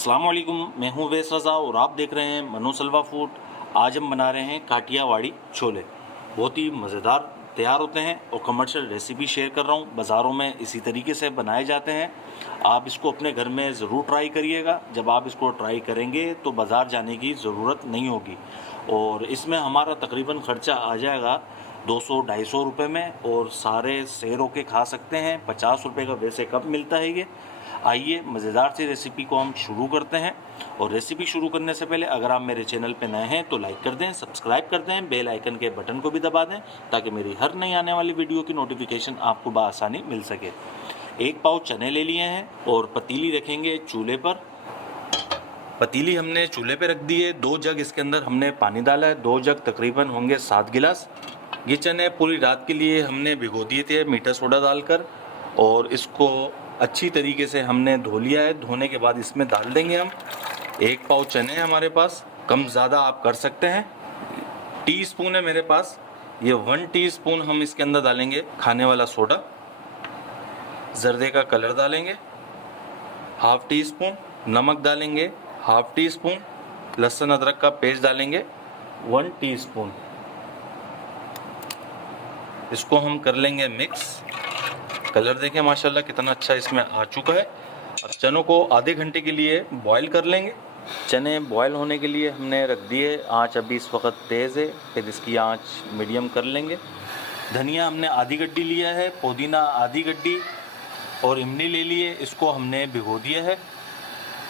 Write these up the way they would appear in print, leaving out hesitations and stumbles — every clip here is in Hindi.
अस्सलाम वालेकुम, मैं हूँ वैस रज़ा और आप देख रहे हैं मनो सलवा फूड। आज हम बना रहे हैं काठियावाड़ी छोले। बहुत ही मज़ेदार तैयार होते हैं और कमर्शियल रेसिपी शेयर कर रहा हूँ। बाज़ारों में इसी तरीके से बनाए जाते हैं। आप इसको अपने घर में ज़रूर ट्राई करिएगा। जब आप इसको ट्राई करेंगे तो बाज़ार जाने की ज़रूरत नहीं होगी। और इसमें हमारा तकरीबन ख़र्चा आ जाएगा 200-250 रुपये में, और सारे शेयर होके खा सकते हैं। 50 रुपये का वैसे कप मिलता है ये। आइए मज़ेदार सी रेसिपी को हम शुरू करते हैं। और रेसिपी शुरू करने से पहले अगर आप मेरे चैनल पे नए हैं तो लाइक कर दें, सब्सक्राइब कर दें, बेल आइकन के बटन को भी दबा दें ताकि मेरी हर नई आने वाली वीडियो की नोटिफिकेशन आपको बआसानी मिल सके। 1 पाव चने ले लिए हैं और पतीली रखेंगे चूल्हे पर। पतीली हमने चूल्हे पे रख दी है। 2 जग इसके अंदर हमने पानी डाला है। 2 जग तकरीबन होंगे 7 गिलास। ये चने पूरी रात के लिए हमने भिगो दिए थे मीठा सोडा डालकर, और इसको अच्छी तरीके से हमने धो लिया है। धोने के बाद इसमें डाल देंगे हम 1 पाव चने हैं हमारे पास, कम ज़्यादा आप कर सकते हैं। टीस्पून है मेरे पास, ये 1 टीस्पून हम इसके अंदर डालेंगे खाने वाला सोडा। जर्दे का कलर डालेंगे 1/2 टीस्पून। नमक डालेंगे 1/2 टीस्पून। लहसुन अदरक का पेस्ट डालेंगे 1 टीस्पून। इसको हम कर लेंगे मिक्स। कलर देखें माशाल्लाह कितना अच्छा इसमें आ चुका है। अब चनों को आधे घंटे के लिए बॉईल कर लेंगे। चने बॉईल होने के लिए हमने रख दिए। आँच अभी इस वक्त तेज़ है, फिर इसकी आँच मीडियम कर लेंगे। धनिया हमने आधी गड्डी लिया है, पुदीना आधी गड्डी, और इमली ले लिए, इसको हमने भिगो दिया है।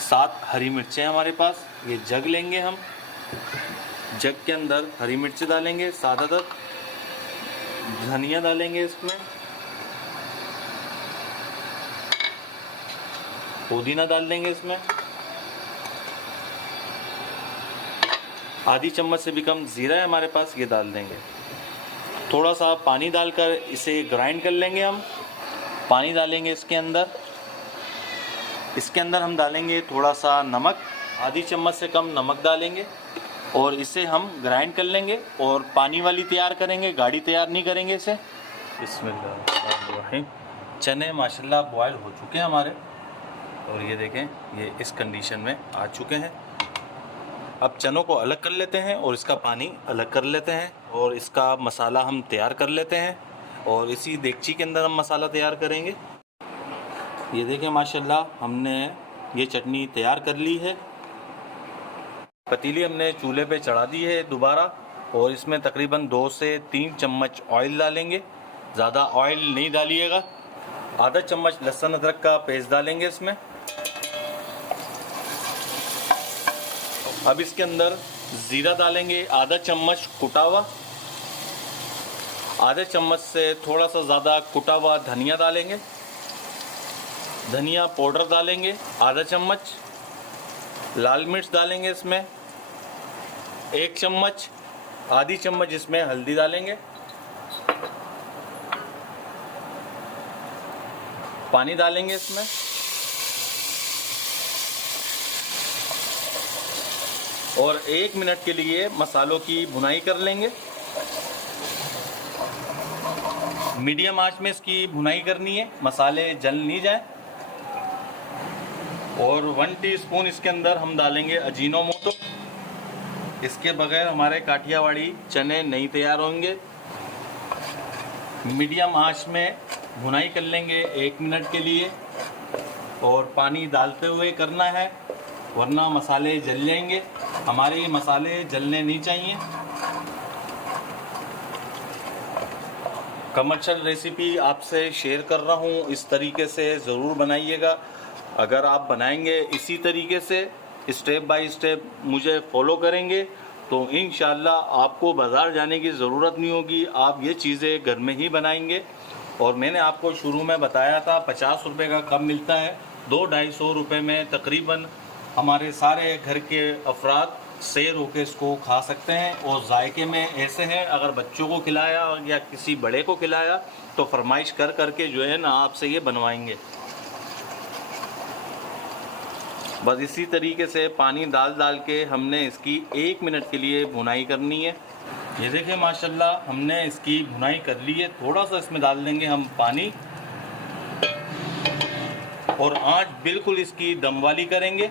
7 हरी मिर्चें हमारे पास। ये जग लेंगे हम, जग के अंदर हरी मिर्च डालेंगे 7 अदद। धनिया डालेंगे इसमें, पुदीना डाल देंगे इसमें, आधी चम्मच से भी कम जीरा है हमारे पास, ये डाल देंगे। थोड़ा सा पानी डालकर इसे ग्राइंड कर लेंगे हम। पानी डालेंगे इसके अंदर। इसके अंदर हम डालेंगे थोड़ा सा नमक, आधी चम्मच से कम नमक डालेंगे, और इसे हम ग्राइंड कर लेंगे। और पानी वाली तैयार करेंगे, गाढ़ी तैयार नहीं करेंगे इसे। बिस्मिल्लाह। चने माशाल्लाह बॉयल हो चुके हैं हमारे, और ये देखें ये इस कंडीशन में आ चुके हैं। अब चनों को अलग कर लेते हैं और इसका पानी अलग कर लेते हैं, और इसका मसाला हम तैयार कर लेते हैं। और इसी देगची के अंदर हम मसाला तैयार करेंगे। ये देखें माशाल्लाह हमने ये चटनी तैयार कर ली है। पतीली हमने चूल्हे पे चढ़ा दी है दोबारा, और इसमें तकरीबन 2 से 3 चम्मच ऑयल डालेंगे। ज़्यादा ऑयल नहीं डालिएगा। आधा चम्मच लहसुन अदरक का पेस्ट डालेंगे इसमें। अब इसके अंदर ज़ीरा डालेंगे आधा चम्मच कुटा हुआ। आधे चम्मच से थोड़ा सा ज़्यादा कुटा हुआ धनिया डालेंगे। धनिया पाउडर डालेंगे आधा चम्मच। लाल मिर्च डालेंगे इसमें 1 चम्मच। आधी चम्मच इसमें हल्दी डालेंगे। पानी डालेंगे इसमें। और 1 मिनट के लिए मसालों की भुनाई कर लेंगे। मीडियम आंच में इसकी भुनाई करनी है, मसाले जल नहीं जाए। और 1 टीस्पून इसके अंदर हम डालेंगे अजीनोमोटो। इसके बगैर हमारे काठियावाड़ी चने नहीं तैयार होंगे। मीडियम आंच में भुनाई कर लेंगे 1 मिनट के लिए, और पानी डालते हुए करना है, वरना मसाले जल जाएंगे। हमारे ये मसाले जलने नहीं चाहिए। कमर्शियल रेसिपी आपसे शेयर कर रहा हूँ, इस तरीके से ज़रूर बनाइएगा। अगर आप बनाएंगे इसी तरीके से स्टेप बाय स्टेप मुझे फॉलो करेंगे तो इंशाल्लाह आपको बाज़ार जाने की ज़रूरत नहीं होगी। आप ये चीज़ें घर में ही बनाएंगे। और मैंने आपको शुरू में बताया था 50 रुपये का कप मिलता है। 200-250 रुपये में तकरीबन हमारे सारे घर के अफराद शेयर होकर इसको खा सकते हैं। और जायके में ऐसे हैं, अगर बच्चों को खिलाया या किसी बड़े को खिलाया तो फरमाइश कर करके जो है ना आपसे ये बनवाएंगे। बस इसी तरीके से पानी डाल डाल के हमने इसकी 1 मिनट के लिए भुनाई करनी है। ये देखें माशाल्लाह हमने इसकी भुनाई कर ली है। थोड़ा सा इसमें डाल देंगे हम पानी, और आंच बिल्कुल इसकी दम वाली करेंगे।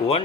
1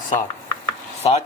7